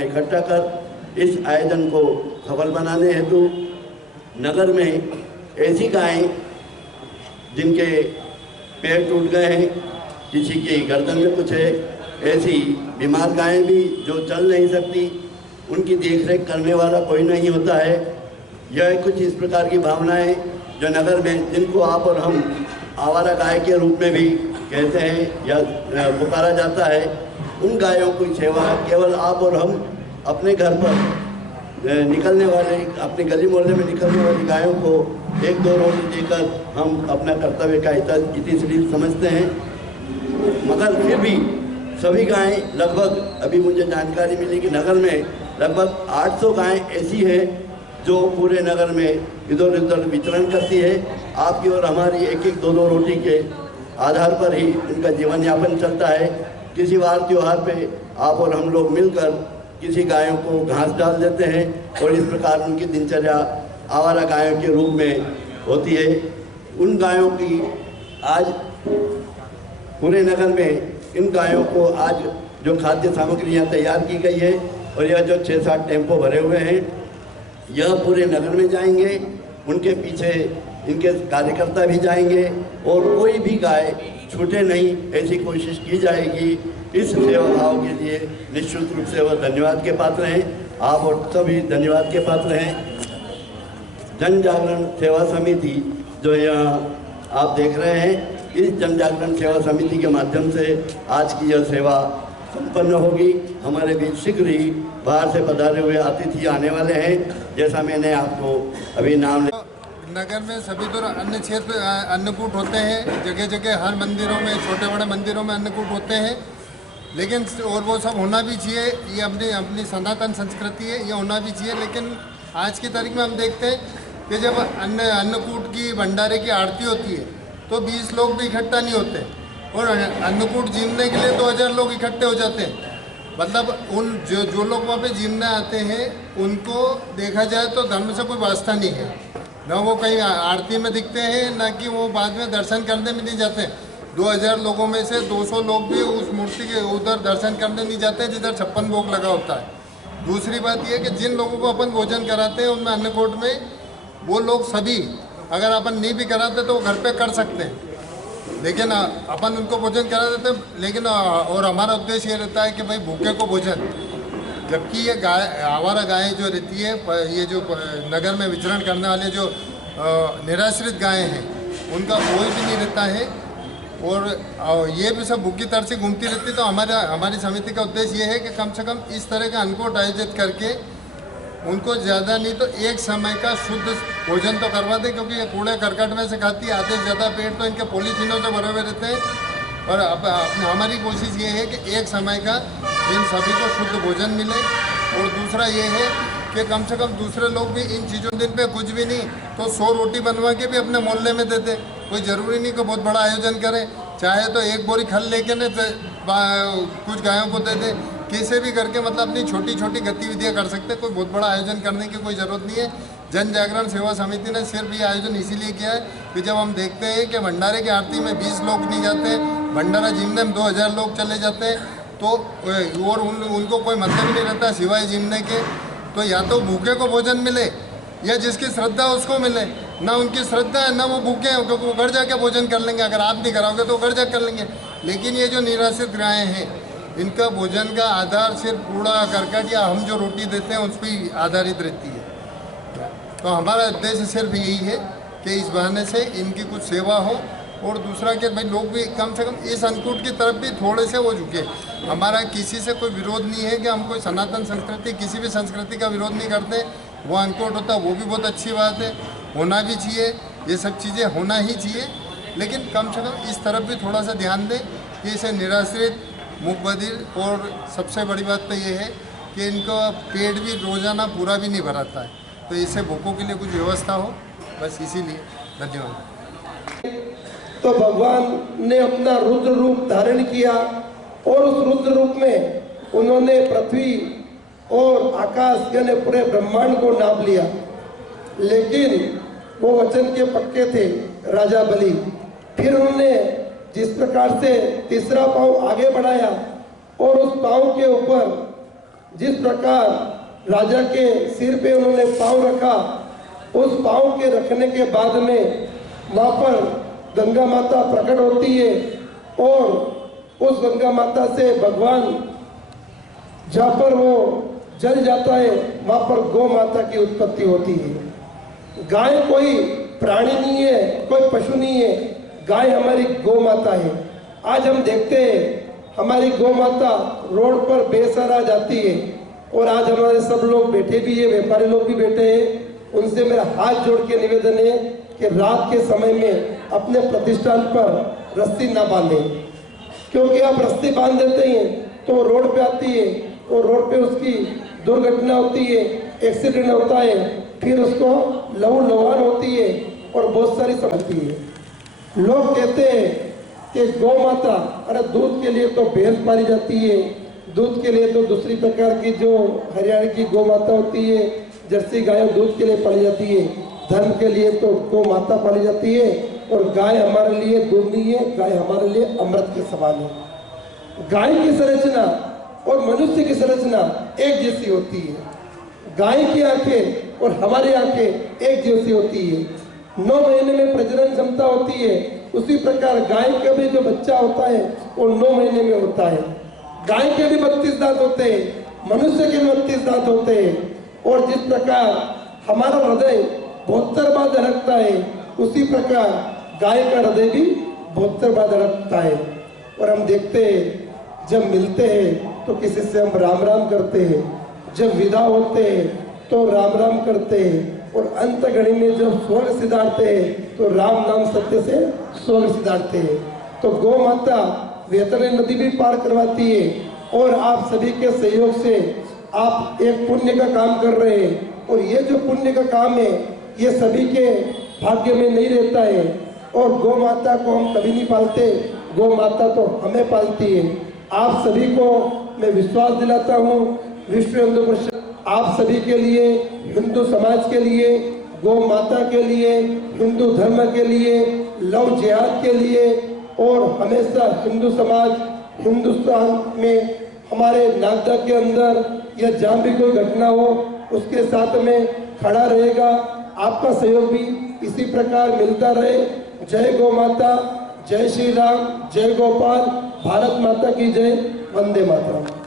भावनाएं इकट्ठा कर इस आयोजन को सफल बनाने हेतु नगर में ऐसी गायें जिनके पैर टूट गए हैं, किसी की गर्दन में कुछ है, ऐसी बीमार गायें भी जो चल नहीं सकती, उनकी देखरेख करने वाला कोई नहीं होता है। यह कुछ इस प्रकार की भावनाएं जो नगर में, जिनको आप और हम आवारा गाय के रूप में भी कहते हैं या पुकारा जाता है, उन गायों की सेवा केवल आप और हम अपने घर पर निकलने वाले, अपने गली मोहल्ले में निकलने वाली गायों को एक दो रोटी देकर हम अपना कर्तव्य का इतिश्री समझते हैं। मगर फिर भी सभी गायें लगभग, अभी मुझे जानकारी मिली कि नगर में लगभग 800 गायें ऐसी हैं जो पूरे नगर में इधर उधर विचरण करती है। आपकी और हमारी एक एक दो दो रोटी के आधार पर ही उनका जीवन यापन चलता है। किसी वार त्योहार पे आप और हम लोग मिलकर किसी गायों को घास डाल देते हैं और इस प्रकार उनकी दिनचर्या आवारा गायों के रूप में होती है। उन गायों की आज पूरे नगर में, इन गायों को आज जो खाद्य सामग्री यहाँ तैयार की गई है और यह जो 6-7 टेम्पो भरे हुए हैं, यह पूरे नगर में जाएंगे। उनके पीछे इनके कार्यकर्ता भी जाएंगे और कोई भी गाय छूटे नहीं, ऐसी कोशिश की जाएगी। इस सेवा भाव के लिए निश्चित रूप से वह धन्यवाद के पात्र हैं। आप और सभी धन्यवाद के पात्र हैं। जन जागरण सेवा समिति जो यहाँ आप देख रहे हैं, इस जन जागरण सेवा समिति के माध्यम से आज की यह सेवा संपन्न होगी। हमारे बीच शीघ्र ही बाहर से पधारे हुए अतिथि आने वाले हैं, जैसा मैंने आपको अभी नाम नगर में सभी तो अन्य क्षेत्र अन्नकूट होते हैं, जगह जगह हर मंदिरों में, छोटे बड़े मंदिरों में अन्नकूट होते हैं, लेकिन और वो सब होना भी चाहिए। ये अपनी सनातन संस्कृति है, ये होना भी चाहिए। लेकिन आज की तारीख में हम देखते हैं कि जब अन्नकूट की भंडारे की आरती होती है तो 20 लोग भी इकट्ठा नहीं होते और अन्नकूट जीमने के लिए 2000 लोग इकट्ठे हो जाते हैं। मतलब उन जो लोग वहाँ पे जीमने आते हैं उनको देखा जाए तो धर्म से कोई वास्ता नहीं है, ना वो कहीं आरती में दिखते हैं, ना कि वो बाद में दर्शन करने में नहीं जाते। 2000 लोगों में से 200 लोग भी उस मूर्ति के उधर दर्शन करने नहीं जाते जिधर 56 भोग लगा होता है। दूसरी बात यह है कि जिन लोगों को अपन भोजन कराते हैं उनमें अन्नकूट में वो लोग सभी, अगर अपन नहीं भी कराते तो वो घर पे कर सकते हैं, लेकिन अपन उनको भोजन करा देते हैं। लेकिन और हमारा उद्देश्य ये रहता है कि भाई भूखे को भोजन, जबकि ये गाय, आवारा गायें जो रहती है, ये जो नगर में विचरण करने वाले जो निराश्रित गायें हैं, उनका कोई भी नहीं रहता है और ये भी सब भूखी तरह से घूमती रहती। तो हमारी समिति का उद्देश्य ये है कि कम से कम इस तरह का अन्नकूट आयोजित करके उनको ज़्यादा नहीं तो एक समय का शुद्ध भोजन तो करवा दें, क्योंकि ये कूड़े करकट में से खाती है, आधे से ज़्यादा पेट तो इनके पॉलीथीनों से भरे हुए रहते हैं। और अब हमारी कोशिश ये है कि एक समय का इन सभी को शुद्ध भोजन मिले। और दूसरा ये है कि कम से कम दूसरे लोग भी इन चीज़ों दिन पे कुछ भी नहीं तो 100 रोटी बनवा के भी अपने मोहल्ले में दे दें। कोई ज़रूरी नहीं कि बहुत बड़ा आयोजन करें, चाहे तो एक बोरी खल लेके न कुछ गायों को दे दें, कैसे भी करके मतलब अपनी छोटी छोटी गतिविधियां कर सकते हैं। कोई बहुत बड़ा आयोजन करने की कोई ज़रूरत नहीं है। जन जागरण सेवा समिति ने सिर्फ ये आयोजन इसीलिए किया है कि जब हम देखते हैं कि भंडारे की आरती में 20 लोग नहीं जाते, भंडारा जीमने में 2000 लोग चले जाते हैं, तो और उनको कोई मतलब ही नहीं रहता सिवाय जीमने के। तो या तो भूखे को भोजन मिले या जिसकी श्रद्धा उसको मिले। ना उनकी श्रद्धा है ना वो भूखे हैं, क्योंकि वो घर जाके भोजन कर लेंगे। अगर आप नहीं कराओगे तो घर जाकर कर लेंगे। लेकिन ये जो निराश्रित गायें हैं, इनका भोजन का आधार सिर्फ कूड़ा करकट या हम जो रोटी देते हैं उस पर आधारित रहती है। तो हमारा उद्देश्य सिर्फ यही है कि इस बहाने से इनकी कुछ सेवा हो। और दूसरा कि भाई लोग भी कम से कम इस अन्नकूट की तरफ भी थोड़े से वो झुके। हमारा किसी से कोई विरोध नहीं है कि हम कोई सनातन संस्कृति, किसी भी संस्कृति का विरोध नहीं करते। वो अन्नकूट होता है वो भी बहुत अच्छी बात है, होना भी चाहिए, ये सब चीज़ें होना ही चाहिए। लेकिन कम से कम इस तरफ भी थोड़ा सा ध्यान दें कि इसे निराश्रित, मुख बधिर, और सबसे बड़ी बात तो ये है कि इनका पेट भी रोज़ाना पूरा भी नहीं भराता है, तो इससे भूखों के लिए कुछ व्यवस्था हो, बस इसीलिए। धन्यवाद। तो भगवान ने अपना रुद्र रूप धारण किया और उस रुद्र रूप में उन्होंने पृथ्वी और आकाश यानी पूरे ब्रह्मांड को नाप लिया। लेकिन वो वचन के पक्के थे राजा बलि। फिर उन्होंने जिस प्रकार से तीसरा पांव आगे बढ़ाया और उस पांव के ऊपर जिस प्रकार राजा के सिर पे उन्होंने पाँव रखा, उस पाँव के रखने के बाद में वहाँ पर गंगा माता प्रकट होती है और उस गंगा माता से भगवान जहाँ पर वो जल जाता है वहाँ पर गौ माता की उत्पत्ति होती है। गाय कोई प्राणी नहीं है, कोई पशु नहीं है, गाय हमारी गौ माता है। आज हम देखते हैं हमारी गौ माता रोड पर बेसहारा जाती है और आज हमारे सब लोग बैठे भी है, व्यापारी लोग भी बैठे हैं। उनसे मेरा हाथ जोड़ के निवेदन है कि रात के समय में अपने प्रतिष्ठान पर रस्सी ना बांधें, क्योंकि आप रस्सी बांध देते हैं तो रोड पे आती है और रोड पे उसकी दुर्घटना होती है, एक्सीडेंट होता है, फिर उसको लहू लुहान होती है और बहुत सारी समझती है। लोग कहते हैं कि गौ माता, अरे दूध के लिए तो भैंस पाली जाती है, दूध के लिए तो दूसरी प्रकार की जो हरियाणा की गौ माता होती है, जर्सी गाय दूध के लिए पाली जाती है, धर्म के लिए तो गौ माता पाली जाती है और गाय हमारे लिए दूध नहीं है, गाय हमारे लिए अमृत के समान है। गाय की संरचना और मनुष्य की संरचना एक जैसी होती है। गाय की आंखें और हमारी आंखें एक जैसी होती है। 9 महीने में प्रजनन क्षमता होती है, उसी प्रकार गाय का भी जो बच्चा होता है वो 9 महीने में होता है। गाय के भी 32 दांत होते हैं, मनुष्य के भी 32 दांत होते हैं और जिस प्रकार हमारा हृदय 72 बार धड़कता है, उसी प्रकार गाय का हृदय भी 72 बार धड़कता है। और हम देखते हैं जब मिलते हैं तो किसी से हम राम राम करते हैं, जब विदा होते हैं तो राम राम करते हैं और अंत घड़ी में जब स्वर्ग सिधारते हैं तो राम नाम सत्य से स्वर्ग सिधारते हैं। तो गौ माता वैतरणी नदी भी पार करवाती है और आप सभी के सहयोग से आप एक पुण्य का काम कर रहे हैं और ये जो पुण्य का काम है ये सभी के भाग्य में नहीं रहता है और गौ माता को हम कभी नहीं पालते, गौ माता तो हमें पालती है। आप सभी को मैं विश्वास दिलाता हूँ, विश्व हिंदू परिषद आप सभी के लिए, हिंदू समाज के लिए, गौ माता के लिए, हिंदू धर्म के लिए, लव जिहाद के लिए और हमेशा हिंदू समाज हिंदुस्तान में हमारे नागदा के अंदर या जहाँ भी कोई घटना हो उसके साथ में खड़ा रहेगा। आपका सहयोग भी इसी प्रकार मिलता रहे। जय गौ माता, जय श्री राम, जय गोपाल, भारत माता की जय, वंदे मातरम।